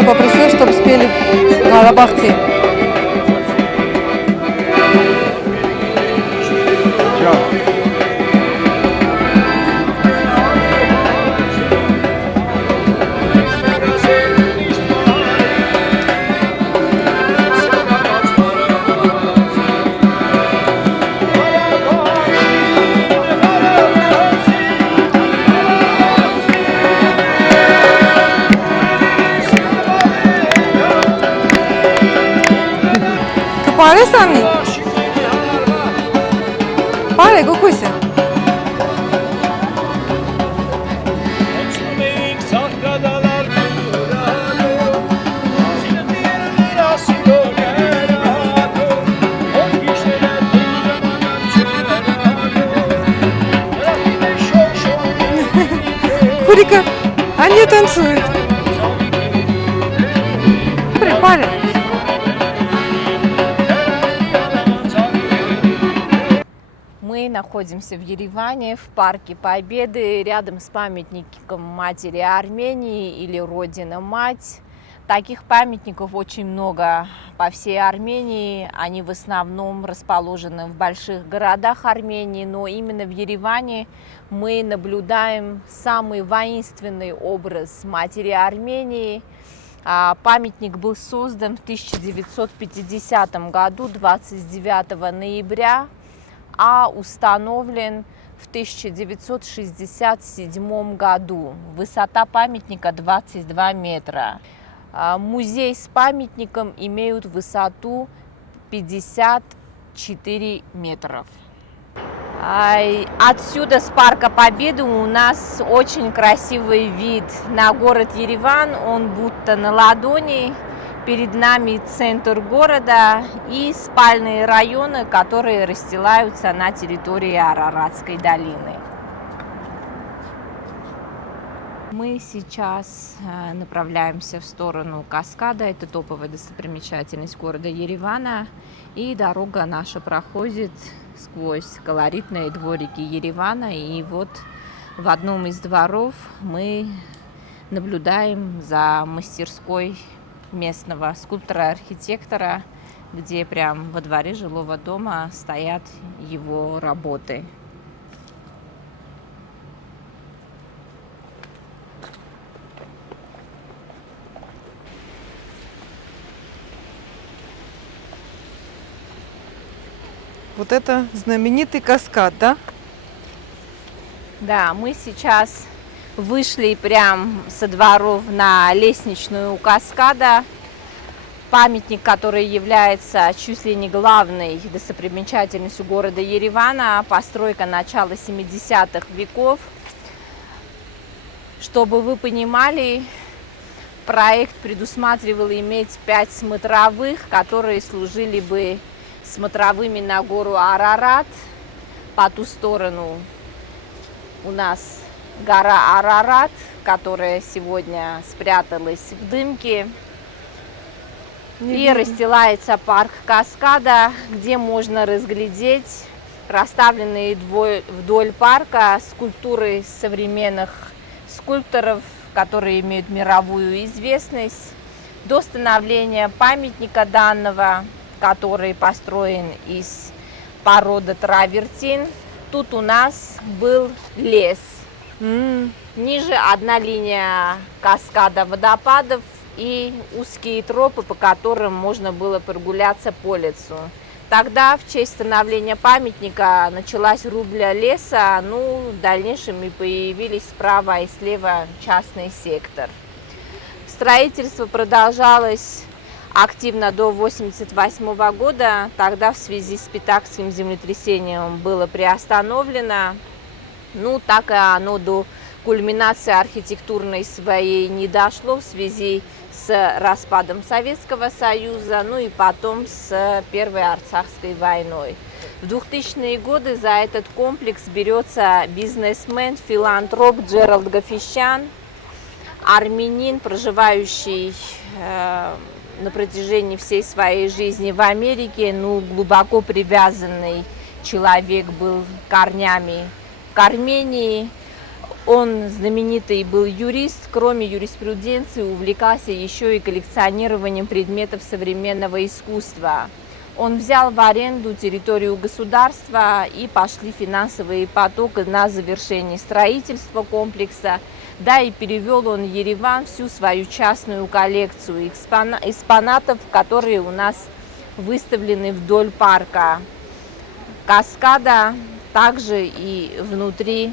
я попросил, чтобы спели на Арабахте. Pare Sami. Pare, kukuysa. Курика, они танцуют. Пare. Мы находимся в Ереване, в парке Победы, рядом с памятником матери Армении или Родина-Мать. Таких памятников очень много по всей Армении. Они в основном расположены в больших городах Армении, но именно в Ереване мы наблюдаем самый воинственный образ матери Армении. Памятник был создан в 1950 году, 29 ноября, а установлен в 1967 году. Высота памятника 22 метра. Музей с памятником имеют высоту 54 метров. Отсюда, с парка Победы, у нас очень красивый вид на город Ереван. Он будто на ладони. Перед нами центр города и спальные районы, которые расстилаются на территории Араратской долины. Мы сейчас направляемся в сторону Каскада. Это топовая достопримечательность города Еревана. И дорога наша проходит сквозь колоритные дворики Еревана. И вот в одном из дворов мы наблюдаем за мастерской местного скульптора-архитектора, где прям во дворе жилого дома стоят его работы. Вот это знаменитый каскад, да? Да, мы сейчас вышли прям со дворов на лестничную у каскада. Памятник, который является чуть ли не главной достопримечательностью города Еревана. Постройка начала 70-х веков. Чтобы вы понимали, проект предусматривал иметь 5 смотровых, которые служили бы смотровыми на гору Арарат. По ту сторону у нас гора Арарат, которая сегодня спряталась в дымке. И расстилается парк Каскада, где можно разглядеть расставленные вдоль парка скульптуры современных скульпторов, которые имеют мировую известность. До становления памятника данного, который построен из породы травертин, тут у нас был лес. Ниже одна линия каскада водопадов и узкие тропы, по которым можно было прогуляться по лесу. Тогда в честь становления памятника началась рубля леса, в дальнейшем и появились справа и слева частный сектор. Строительство продолжалось активно до 1988 года, тогда в связи с Питахским землетрясением было приостановлено. Так и оно до кульминации архитектурной своей не дошло в связи с распадом Советского Союза, и потом с Первой Арцахской войной. В 2000-е годы за этот комплекс берется бизнесмен, филантроп Джеральд Гафищан, армянин, проживающий на протяжении всей своей жизни в Америке, глубоко привязанный человек был корнями к Армении. Он знаменитый был юрист, кроме юриспруденции увлекался еще и коллекционированием предметов современного искусства. Он взял в аренду территорию государства, и пошли финансовые потоки на завершение строительства комплекса. Да, и перевел он в Ереван всю свою частную коллекцию экспонатов, которые у нас выставлены вдоль парка Каскада, также и внутри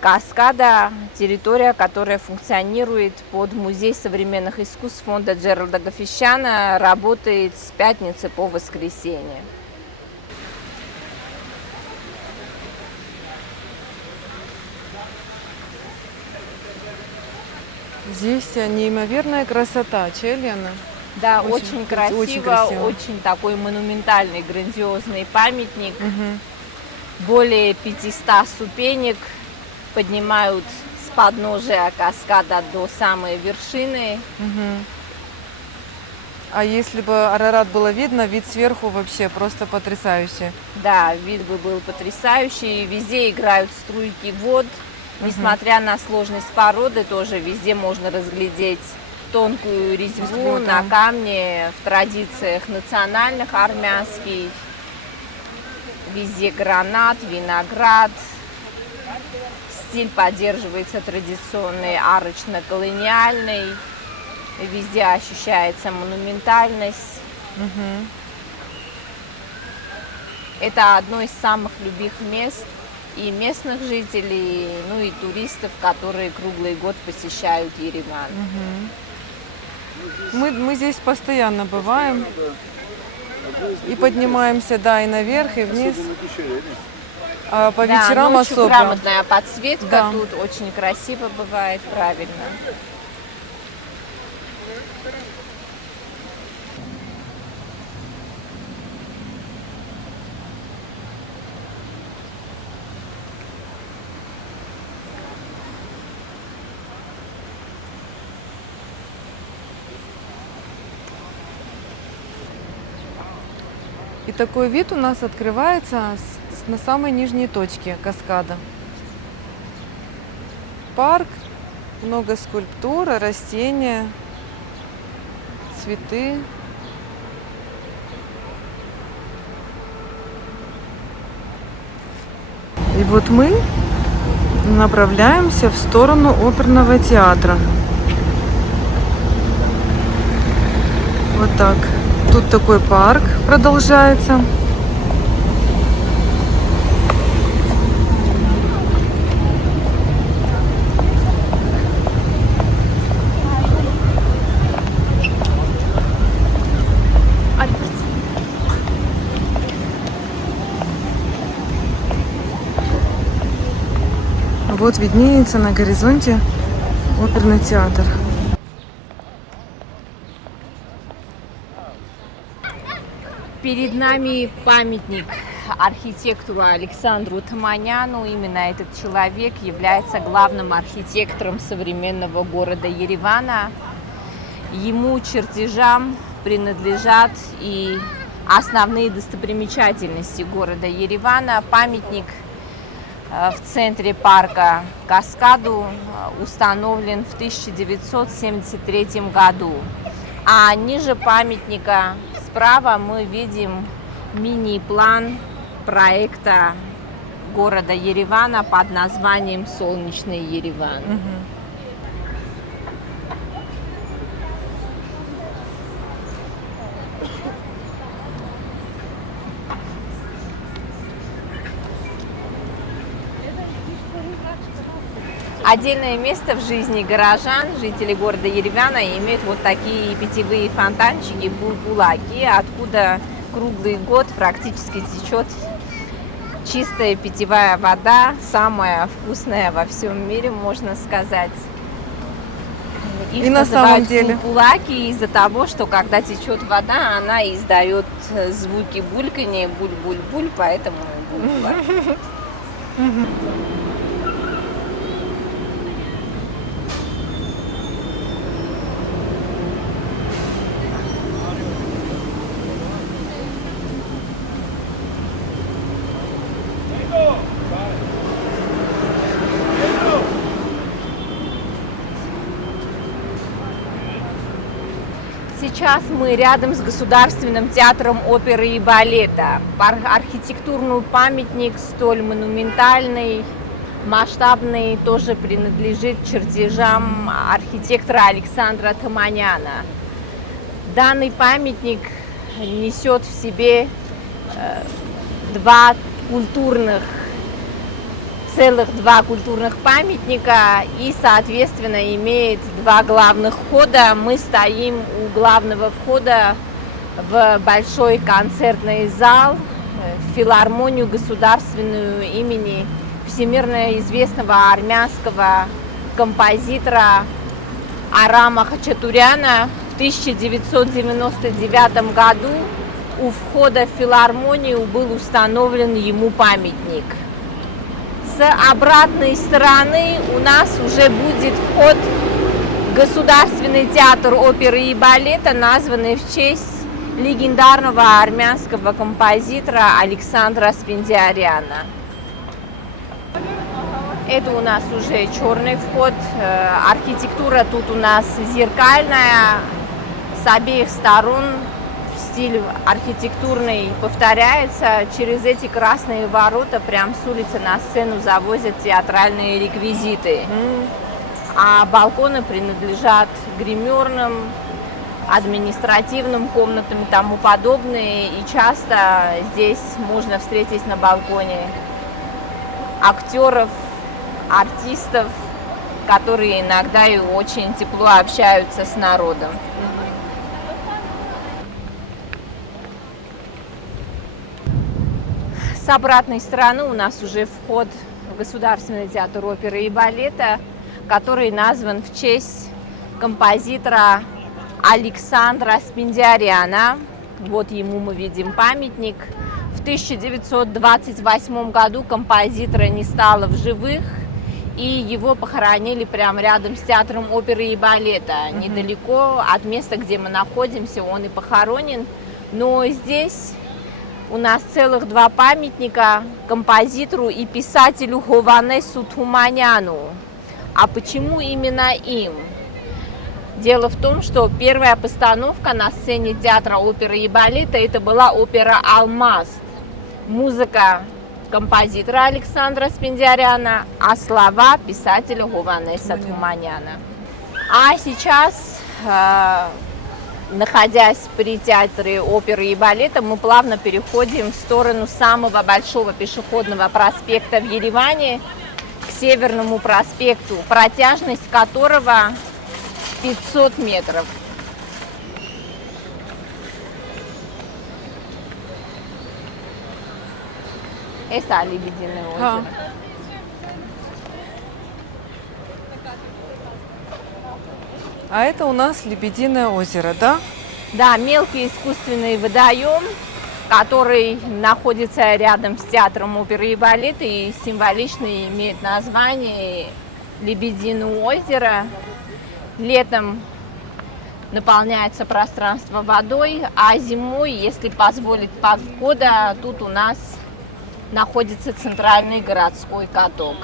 Каскада, территория, которая функционирует под Музей современных искусств фонда Джеральда Гафещана, работает с пятницы по воскресенье. Здесь неимоверная красота, Челена. Да, Очень очень красиво, очень красиво. очень такой монументальный, грандиозный памятник. Мгм. Более 500 ступенек поднимают с подножия каскада до самой вершины. Мгм. А если бы Арарат было видно, вид сверху вообще просто потрясающий. Да, вид бы был потрясающий. Везде играют струйки вод. Несмотря на сложность породы, тоже везде можно разглядеть тонкую резьбу Резьбу, на да. камне в традициях национальных армянских. Везде гранат, виноград. Стиль поддерживается традиционный арочно-колониальный. Везде ощущается монументальность. Мгм. Это одно из самых любимых мест и местных жителей, ну и туристов, которые круглый год посещают Ереван. Мы здесь постоянно бываем и поднимаемся, да, и наверх, и вниз. А по Да, вечерам ночью особо. грамотная подсветка, Да. тут очень красиво бывает, правильно. И такой вид у нас открывается на самой нижней точке каскада. Парк, много скульптур, растения, цветы. И вот мы направляемся в сторону оперного театра. Вот так. Тут такой парк продолжается. Вот виднеется на горизонте оперный театр. Перед нами памятник архитектору Александру Таманяну. Именно этот человек является главным архитектором современного города Еревана. Ему чертежам принадлежат и основные достопримечательности города Еревана. Памятник в центре парка Каскаду установлен в 1973 году. А ниже памятника справа мы видим мини-план проекта города Еревана под названием «Солнечный Ереван». Отдельное место в жизни горожан, жителей города Еревана, имеют вот такие питьевые фонтанчики, булбулаки, откуда круглый год практически течет чистая питьевая вода, самая вкусная во всем мире, можно сказать. Их И на самом называют деле. булбулаки из-за того, что когда течет вода, она издает звуки булькания, буль-буль-буль, поэтому булбулаки. сейчас мы рядом с Государственным театром оперы и балета. Архитектурный памятник столь монументальный, масштабный, тоже принадлежит чертежам архитектора Александра Таманяна. Данный памятник несет в себе целых два культурных памятника и, соответственно, имеет два главных входа. Мы стоим у главного входа в большой концертный зал, в филармонию государственную имени всемирно известного армянского композитора Арама Хачатуряна. В 1999 году у входа в филармонию был установлен ему памятник. С обратной стороны у нас уже будет вход в Государственный театр оперы и балета, названный в честь легендарного армянского композитора Александра Спендиаряна. Это у нас уже черный вход. Архитектура тут у нас зеркальная, с обеих сторон стиль архитектурный повторяется. Через эти красные ворота прям с улицы на сцену завозят театральные реквизиты. А балконы принадлежат гримерным, административным комнатам и тому подобное. И часто здесь можно встретить на балконе актеров, артистов, которые иногда и очень тепло общаются с народом. С обратной стороны у нас уже вход в Государственный театр оперы и балета, который назван в честь композитора Александра Спендиаряна. Вот ему мы видим памятник. В 1928 году композитора не стало в живых, и его похоронили прямо рядом с театром оперы и балета. Недалеко от места, где мы находимся, он и похоронен. Но здесь у нас целых два памятника композитору и писателю Хованесу Туманяну. А почему именно им? Дело в том, что первая постановка на сцене театра оперы и балета это была опера «Алмаз». Музыка композитора Александра Спендиаряна, а слова писателя Хованеса Туманяна. А сейчас, находясь при театре оперы и балета, мы плавно переходим в сторону самого большого пешеходного проспекта в Ереване, к Северному проспекту, протяжность которого 500 метров. Это Лебединое озеро. А это у нас Лебединое озеро, да? Да, мелкий искусственный водоем, который находится рядом с театром оперы и балета и символично имеет название Лебединое озеро. Летом наполняется пространство водой, а зимой, если позволит погода, тут у нас находится центральный городской каток.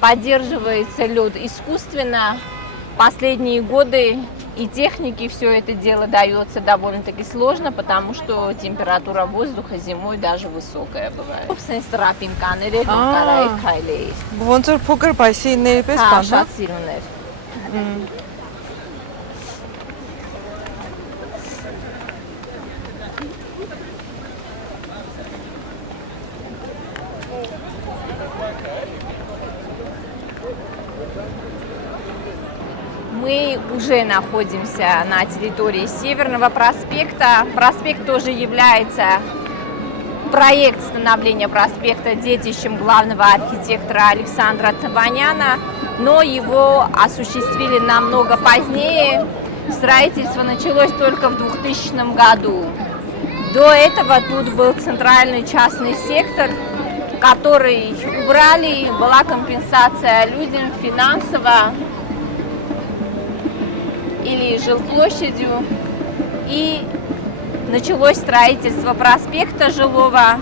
Поддерживается лед искусственно. Последние годы и технике все это дело дается довольно-таки сложно, потому что температура воздуха зимой даже высокая бывает. Ոնց որ փոքր բասեինների պես բան, հա? Շատ սիրուներ։ Мы уже находимся на территории Северного проспекта. Проспект тоже является проект становления проспекта детищем главного архитектора Александра Таманяна, но его осуществили намного позднее. Строительство началось только в 2000 году. До этого тут был центральный частный сектор, который убрали, была компенсация людям финансово или жилплощадью, и началось строительство проспекта жилого,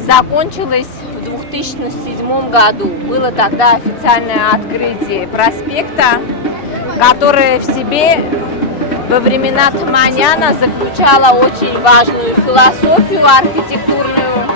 закончилось в 2007 году. Было тогда официальное открытие проспекта, которое в себе во времена Туманяна заключала очень важную философию архитектурную.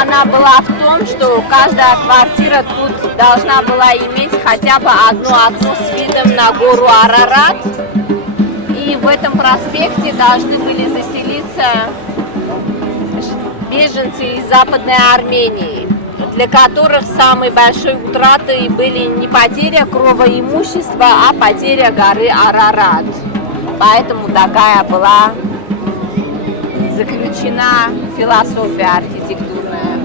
Она была в том, что каждая квартира тут должна была иметь хотя бы одно окно с видом на гору Арарат. И в этом проспекте должны были заселиться беженцы из Западной Армении, для которых самой большой утратой были не потеря кровоимущества, а потеря горы Арарат. Поэтому такая была заключена философия архитектурная.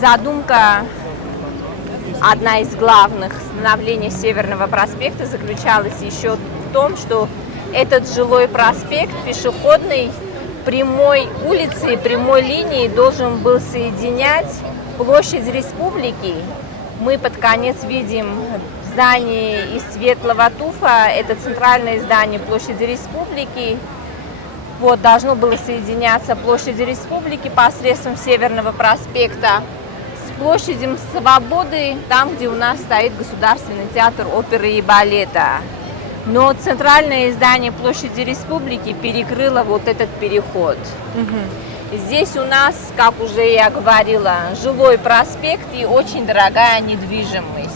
Задумка, одна из главных становлений Северного проспекта, заключалась еще в том, что этот жилой проспект пешеходный прямой улицей, прямой линией должен был соединять площадь Республики. Мы под конец видим здание из светлого туфа, это центральное здание площади Республики. Вот, должно было соединяться площадь Республики посредством Северного проспекта с площадью Свободы, там, где у нас стоит Государственный театр оперы и балета. Но центральное здание площади Республики перекрыло вот этот переход. Здесь у нас, как уже я говорила, жилой проспект и очень дорогая недвижимость.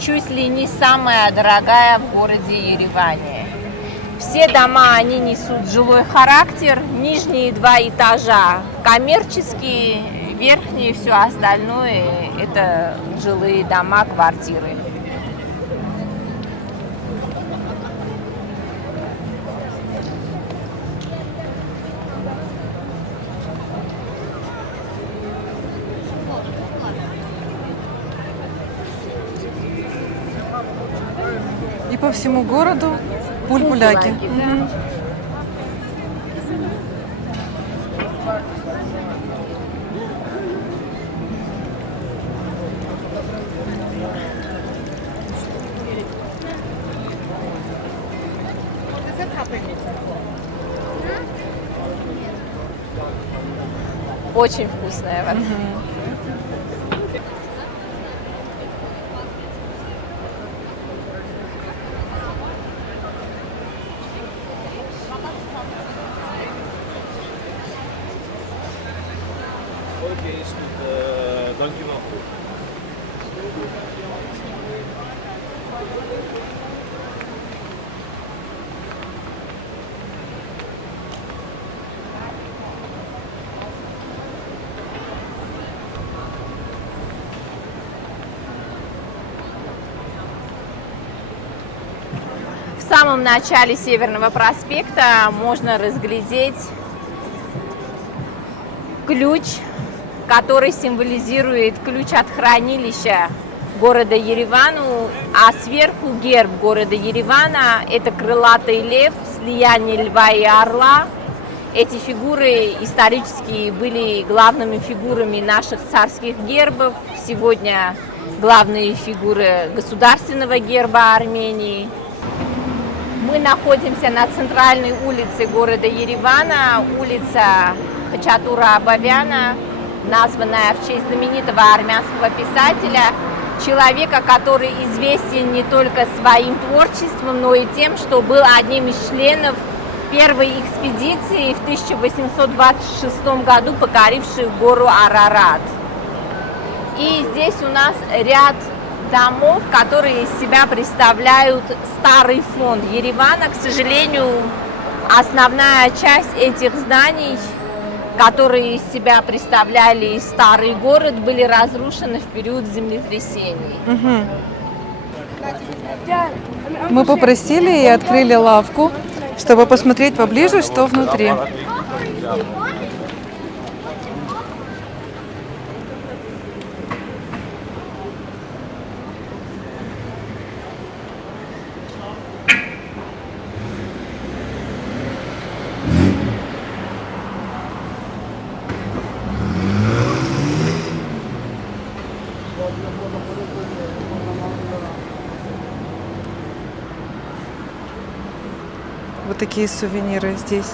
Чуть ли не самая дорогая в городе Ереване. Все дома, они несут жилой характер, нижние 2 этажа коммерческие, верхние, все остальное это жилые дома, квартиры. И по всему городу пуль-пуляки. Да. Очень вкусная вода. В самом начале Северного проспекта можно разглядеть ключ, который символизирует ключ от хранилища города Еревану, а сверху герб города Еревана – это крылатый лев, слияние льва и орла. Эти фигуры исторически были главными фигурами наших царских гербов. Сегодня главные фигуры государственного герба Армении. Мы находимся на центральной улице города Еревана, улица Хачатура Абовяна, названная в честь знаменитого армянского писателя, человека, который известен не только своим творчеством, но и тем, что был одним из членов первой экспедиции в 1826 году, покорившей гору Арарат. И здесь у нас ряд домов, которые из себя представляют старый фонд Еревана. К сожалению, основная часть этих зданий, которые из себя представляли старый город, были разрушены в период землетрясений. Мы попросили и открыли лавку, чтобы посмотреть поближе, что внутри. Вот такие сувениры здесь.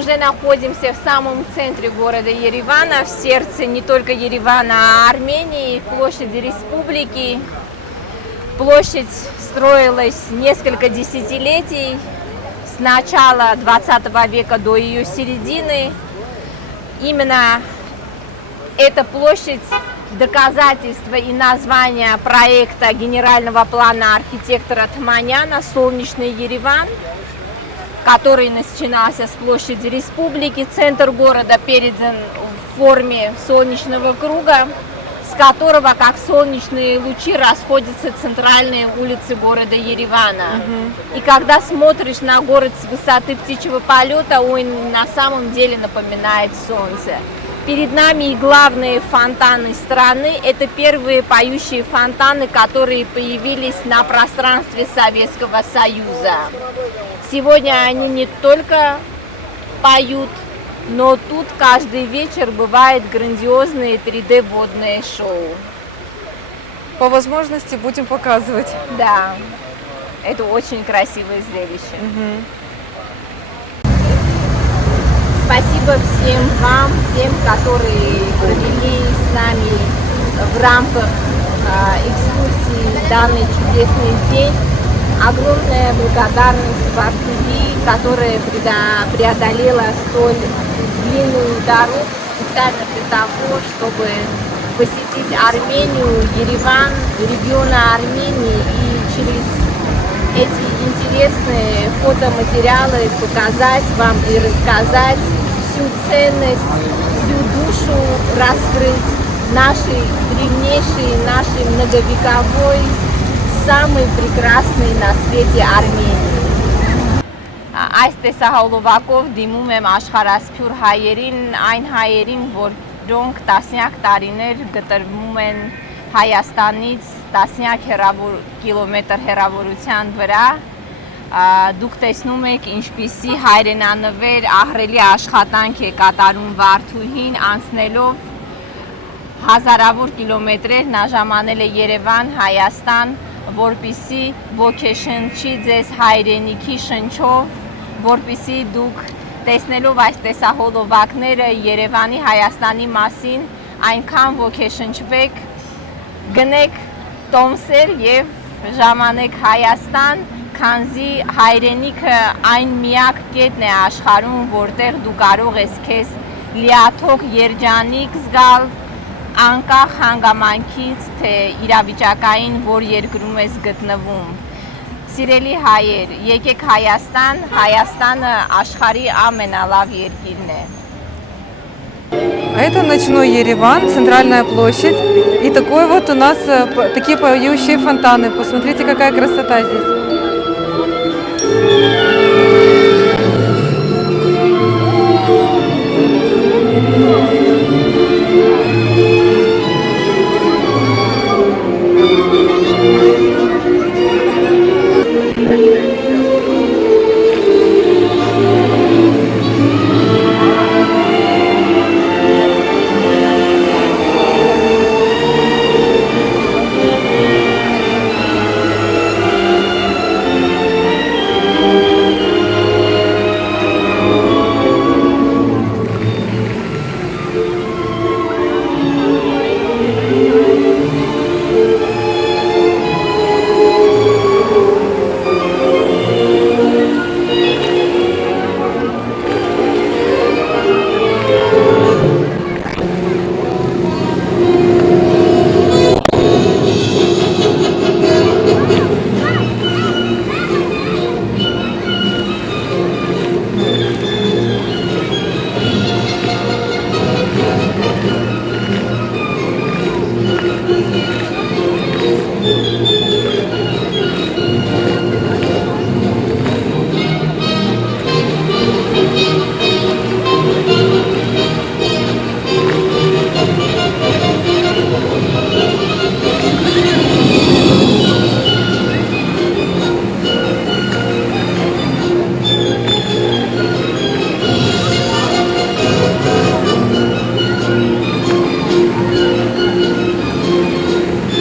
уже находимся в самом центре города Еревана, в сердце не только Еревана, а Армении, площади республики. Площадь строилась несколько десятилетий, с начала 20 века до ее середины. Именно эта площадь – доказательство и название проекта генерального плана архитектора Тманяна «Солнечный Ереван», который начинался с площади республики. Центр города передан в форме солнечного круга, с которого, как солнечные лучи, расходятся центральные улицы города Еревана. И когда смотришь на город с высоты птичьего полета, он на самом деле напоминает солнце. Перед нами и главные фонтаны страны. Это первые поющие фонтаны, которые появились на пространстве Советского Союза. Сегодня они не только поют, но тут каждый вечер бывает грандиозные 3D-водные шоу. По возможности будем показывать. Да, это очень красивое зрелище. Спасибо всем вам, тем, которые провели с нами в рамках экскурсии данный чудесный день. Огромная благодарность Spart TV, которая преодолела столь длинную дорогу специально для того, чтобы посетить Армению, Ереван, регионы Армении и через эти интересные фотоматериалы показать вам и рассказать всю ценность, всю душу, раскрыть нашей древнейшей, нашей многовековой, самый прекрасный на свете Армении. Այս տեսահոլովակով դիմում եմ աշխարհասփյուր հայերին, այն հայերին, որոնք տասնյակ տարիներ գտնվում են Հայաստանից տասնյակ կիլոմետր հեռավորության վրա։ Դուք տեսնում եք ինչպիսի հայրենանվեր ահռելի աշխատանք է կատարում Վարդուհին, անցնելով հազարավոր կիլոմետրեր նա ժամանել է Երևան, Հայաստան, որպիսի ոգեշնչի ձեզ հայրենիքի շնչով, որպիսի դուք տեսնելով այս տեսահոլովակները Երևանի, Հայաստանի մասին այնքան ոգեշնչվեք, գնեք տոմսեր եւ ժամանեք Հայաստան, քանզի հայրենիքը այն միակ կետն է աշխարհում, որտեղ դու կարող ես քեզ լիաթոք երջանիկ զգալ, անկախ հանգամանքից, թե իրավիճակային որ երկրում ես գտնվում։ Սիրելի հայեր, եկեք Հայաստան, Հայաստանը աշխարհի ամենալավ երկիրն է։ А это ночной Ереван, центральная площадь. И такой вот у нас такие поющие фонтаны. Посмотрите, какая красота здесь.